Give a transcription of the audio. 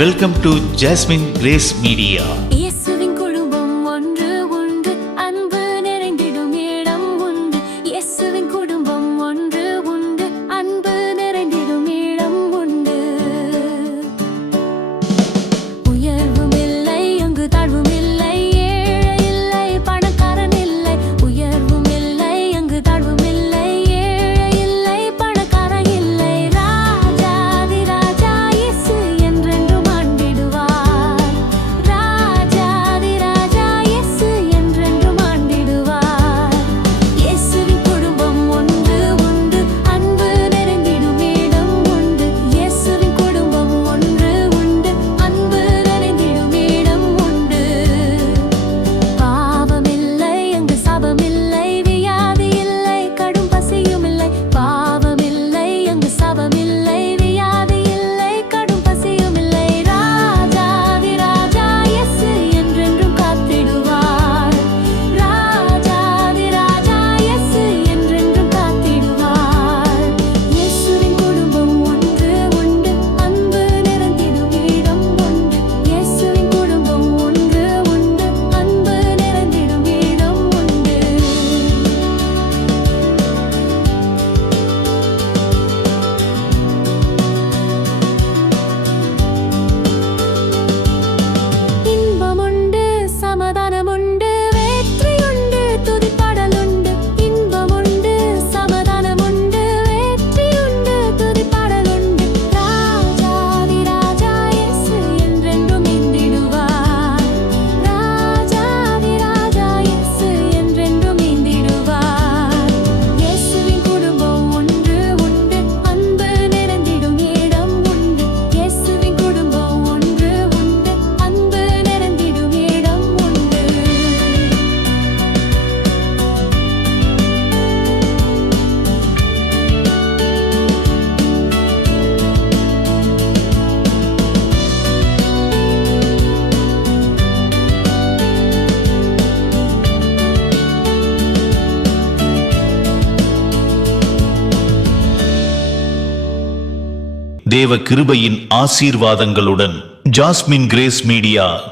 Welcome to Jasmine Grace Media. இயேசுவின் குடும்பம் ஒன்று உண்டு, அன்பு நிறைந்திடும் இடம் உண்டு. இயேசுவின் குடும்பம் ஒன்று உண்டு, அன்பு நிறைந்திடும் இடம் உண்டு. உயர்வும் இல்லை, அங்கு தாழ்வும் இல்லை, ஏழை இல்லை, பணக்காரன் இல்லை. உயர்வும் இல்லை, அங்கு தாழ்வும் இல்லை, ஏழை இல்லை, பணக்காரன் இல்லை. ராஜாதி ராஜா இயேசு என்றென்றும் ஆண்டிடுவார். ராஜாதி ராஜா இயேசு என்றென்றும் ஆண்டிடுவார். இயேசுவின் குடும்பம் ஒன்று உண்டு, அன்பு நிறைந்திடும் இடம் உண்டு. இயேசுவின் குடும்பம் ஒன்று உண்டு, அன்பு நிறைந்திடும் இடம் உண்டு. பாவமில்லை, அங்கு சாபமில்லை, வியாதி இல்லை, கடும் பசியும் இல்லை. பாவமில்லை, அங்கு சாபமில்லை, வியாதி இல்லை, கடும் பசியும் இல்லை. ராஜாதி ராஜா இயேசு என்றென்றும் காத்திடுவார். ராஜாதி ராஜா இயேசு என்றென்றும் காத்திடுவார். இயேசுவின் குடும்பம் ஒன்று உண்டு, அன்பு நிறைந்திடும் இடம் உண்டு. இயேசுவின் குடும்பம் ஒன்று உண்டு, அன்பு நிறைந்திடும் இடம் உண்டு. இன்பமுண்டு, சமாதானமுண்டு, வெற்றியுண்டு, துதிப்பாடலுண்டு. இன்பமுண்டு, சமாதானமுண்டு, வெற்றியுண்டு, துதிப்பாடலுண்டு. ராஜாதி ராஜா இயேசு என்றென்றும் நீந்திடுவார். ராஜாதி ராஜா இயேசு என்றென்றும் நீந்திடுவார். இயேசுவின் குடும்பம் ஒன்று உண்டு, அன்பு நிறைந்திடும் இடம் உண்டு. இயேசுவின் குடும்பம் ஒன்று உண்டு, அன்பு நிறைந்திடும் இடம் உண்டு. தேவ கிருபையின் ஆசீர்வாதங்களுடன் ஜாஸ்மின் கிரேஸ் மீடியா